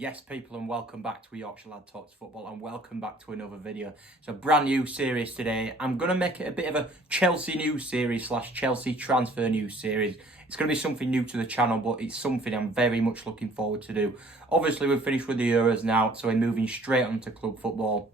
Yes, people, and welcome back to Yorkshire Lad Talks Football, and welcome back to another video. It's a brand new series today. I'm going to make it a bit of a Chelsea news series / Chelsea transfer news series. It's going to be something new to the channel, but it's something I'm very much looking forward to do. Obviously, we've finished with the Euros now, so we're moving straight on to club football.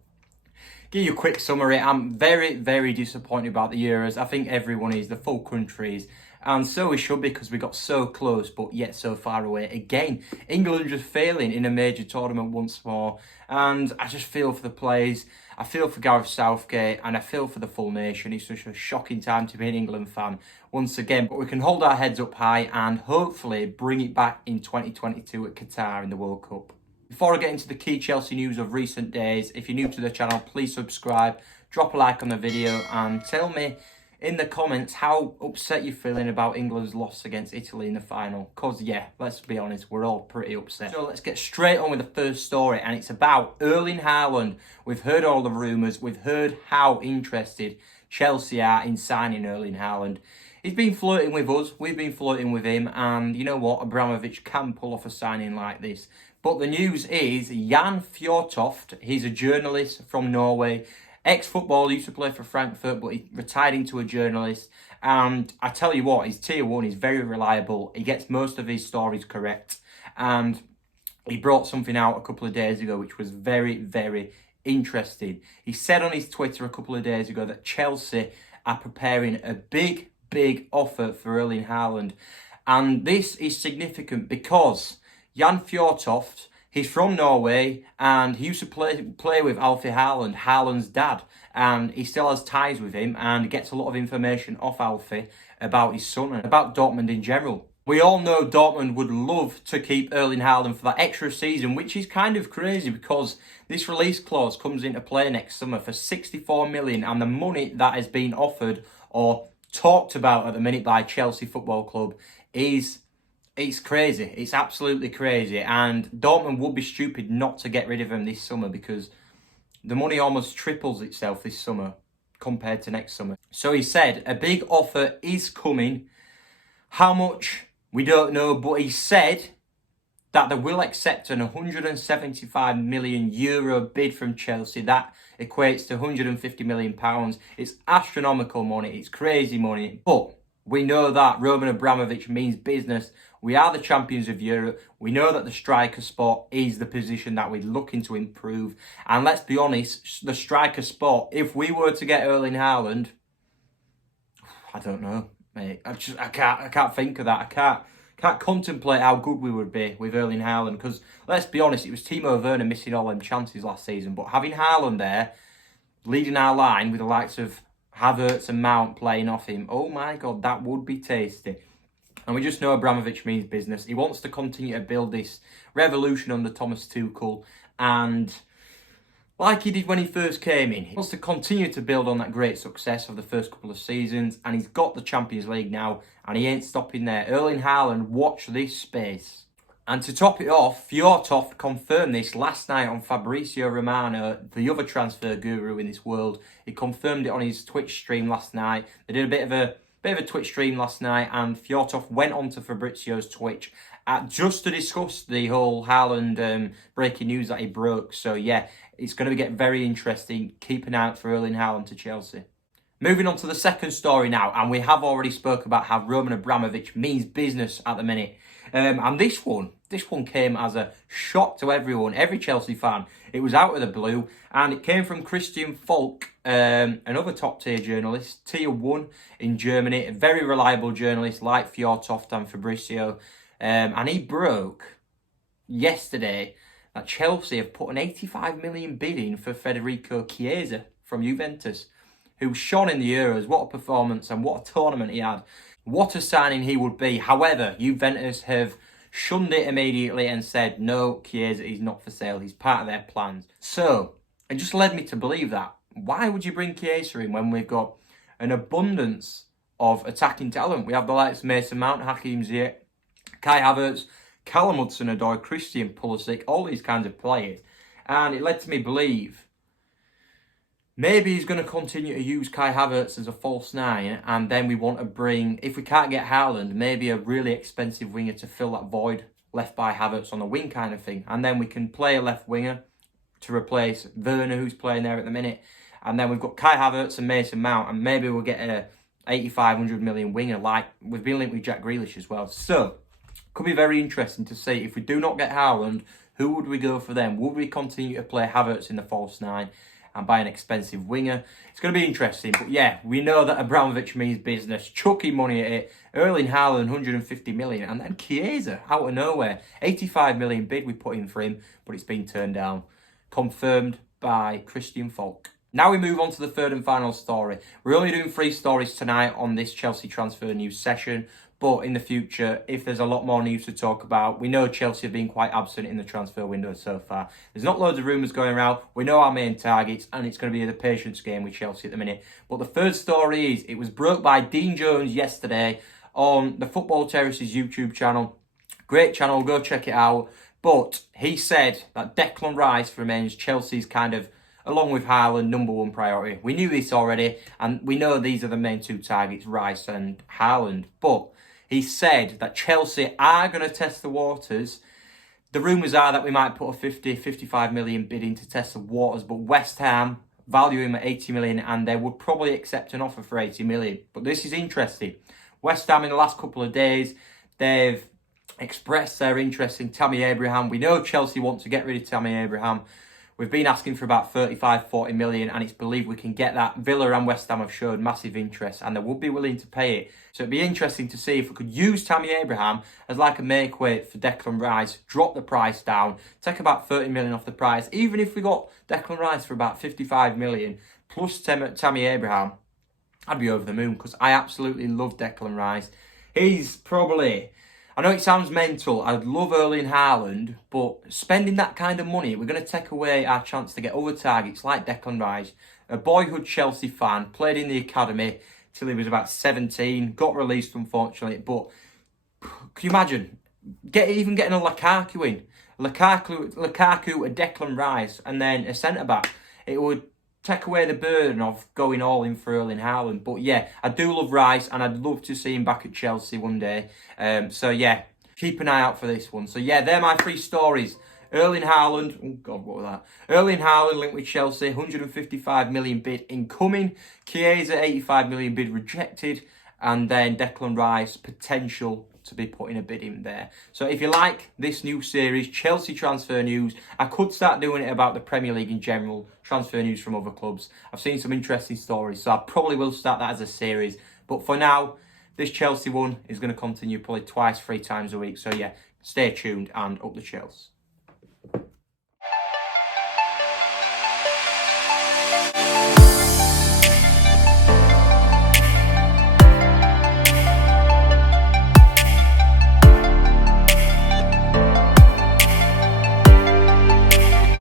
Give you a quick summary. I'm very disappointed about the Euros. I think everyone is, the full country is. And so we should, because we got so close, but yet so far away. Again, England just failing in a major tournament once more. And I just feel for the players. I feel for Gareth Southgate, and I feel for the full nation. It's such a shocking time to be an England fan once again. But we can hold our heads up high and hopefully bring it back in 2022 at Qatar in the World Cup. Before I get into the key Chelsea news of recent days, if you're new to the channel, please subscribe, drop a like on the video, and tell me in the comments how upset you're feeling about England's loss against Italy in the final. Because, yeah, let's be honest, we're all pretty upset. So let's get straight on with the first story, and it's about Erling Haaland. We've heard all the rumours. We've heard how interested Chelsea are in signing Erling Haaland. He's been flirting with us. We've been flirting with him. And you know what? Abramovich can pull off a signing like this. But the news is Jan Fjørtoft, he's a journalist from Norway. Ex-footballer, used to play for Frankfurt, but he retired into a journalist. And I tell you what, he's tier one, he's very reliable. He gets most of his stories correct. And he brought something out a couple of days ago, which was very interesting. He said on his Twitter a couple of days ago that Chelsea are preparing a big offer for Erling Haaland. And this is significant because Jan Fjørtoft, he's from Norway, and he used to play with Alfie Haaland, Haaland's dad, and he still has ties with him and gets a lot of information off Alfie about his son and about Dortmund in general. We all know Dortmund would love to keep Erling Haaland for that extra season, which is kind of crazy because this release clause comes into play next summer for 64 million, and the money that has been offered or talked about at the minute by Chelsea Football Club it's crazy. It's absolutely crazy. And Dortmund would be stupid not to get rid of him this summer because the money almost triples itself this summer compared to next summer. So he said a big offer is coming. How much? We don't know. But he said that they will accept an €175 million bid from Chelsea. That equates to £150 million. It's astronomical money. It's crazy money. But we know that Roman Abramovich means business. We are the champions of Europe. We know that the striker spot is the position that we're looking to improve. And let's be honest, the striker spot, if we were to get Erling Haaland, I don't know, mate. I can't think of that. I can't contemplate how good we would be with Erling Haaland. Because let's be honest, it was Timo Werner missing all them chances last season. But having Haaland there, leading our line with the likes of Havertz and Mount playing off him, oh my God, that would be tasty. And we just know Abramovich means business. He wants to continue to build this revolution under Thomas Tuchel. And like he did when he first came in, he wants to continue to build on that great success of the first couple of seasons. And he's got the Champions League now, and he ain't stopping there. Erling Haaland, watch this space. And to top it off, Fjørtoft confirmed this last night on Fabrizio Romano, the other transfer guru in this world. He confirmed it on his Twitch stream last night. They did a bit of a Twitch stream last night, and Fjørtoft went on to Fabrizio's Twitch just to discuss the whole Haaland breaking news that he broke. So yeah, it's going to get very interesting. Keep an eye out for Erling Haaland to Chelsea. Moving on to the second story now, and we have already spoke about how Roman Abramovich means business at the minute. And this one came as a shock to everyone, every Chelsea fan. It was out of the blue, and it came from Christian Falk, another top-tier journalist, tier 1 in Germany, a very reliable journalist like Fjørtoft and Fabrizio. And he broke yesterday that Chelsea have put an 85 million bid in for Federico Chiesa from Juventus, who shone in the Euros. What a performance and what a tournament he had. What a signing he would be. However, Juventus have shunned it immediately and said, no, Chiesa is not for sale. He's part of their plans. So, it just led me to believe that. Why would you bring Chiesa in when we've got an abundance of attacking talent? We have the likes of Mason Mount, Hakim Ziyech, Kai Havertz, Callum Hudson-Odoi, Christian Pulisic, all these kinds of players. And it led to me believe maybe he's going to continue to use Kai Havertz as a false nine, and then we want to bring, if we can't get Haaland, maybe a really expensive winger to fill that void left by Havertz on the wing kind of thing. And then we can play a left winger to replace Werner, who's playing there at the minute. And then we've got Kai Havertz and Mason Mount, and maybe we'll get a 85, 100 million winger, like we've been linked with Jack Grealish as well. So, could be very interesting to see, if we do not get Haaland, who would we go for then? Would we continue to play Havertz in the false nine and buy an expensive winger? It's going to be interesting. But yeah, we know that Abramovich means business. Chucking money at it. Erling Haaland, 150 million. And then Chiesa, out of nowhere. 85 million bid we put in for him, but it's been turned down. Confirmed by Christian Falk. Now we move on to the third and final story. We're only doing 3 stories tonight on this Chelsea transfer news session. But in the future, if there's a lot more news to talk about, we know Chelsea have been quite absent in the transfer window so far. There's not loads of rumours going around. We know our main targets, and it's going to be the patience game with Chelsea at the minute. But the third story is, it was broke by Dean Jones yesterday on the Football Terraces YouTube channel. Great channel, go check it out. But he said that Declan Rice remains Chelsea's kind of, along with Haaland, #1 priority. We knew this already, and we know these are the main 2 targets, Rice and Haaland. But he said that Chelsea are going to test the waters. The rumours are that we might put a 50, 55 million bid in to test the waters, but West Ham value him at 80 million, and they would probably accept an offer for 80 million. But this is interesting. West Ham in the last couple of days, they've expressed their interest in Tammy Abraham. We know Chelsea want to get rid of Tammy Abraham. We've been asking for about 35, 40 million, and it's believed we can get that. Villa and West Ham have showed massive interest, and they would be willing to pay it. So it'd be interesting to see if we could use Tammy Abraham as like a make weight for Declan Rice, drop the price down, take about 30 million off the price. Even if we got Declan Rice for about 55 million, plus Tammy Abraham, I'd be over the moon, because I absolutely love Declan Rice. He's probably, I know it sounds mental, I'd love Erling Haaland, but spending that kind of money, we're going to take away our chance to get other targets like Declan Rice, a boyhood Chelsea fan, played in the academy till he was about 17, got released unfortunately, but can you imagine even getting a Lukaku in? Lukaku, a Declan Rice, and then a centre-back. It would take away the burden of going all in for Erling Haaland. But yeah, I do love Rice, and I'd love to see him back at Chelsea one day. So yeah, keep an eye out for this one. So yeah, they're my 3 stories. Erling Haaland, oh God, what was that? Erling Haaland linked with Chelsea, 155 million bid incoming. Chiesa, 85 million bid rejected. And then Declan Rice, potential to be putting a bid in there. So if you like this new series, Chelsea transfer news, I could start doing it about the Premier League in general, transfer news from other clubs. I've seen some interesting stories, so I probably will start that as a series. But for now, this Chelsea one is going to continue probably 2-3 times a week. So yeah, stay tuned and up the Chelsea.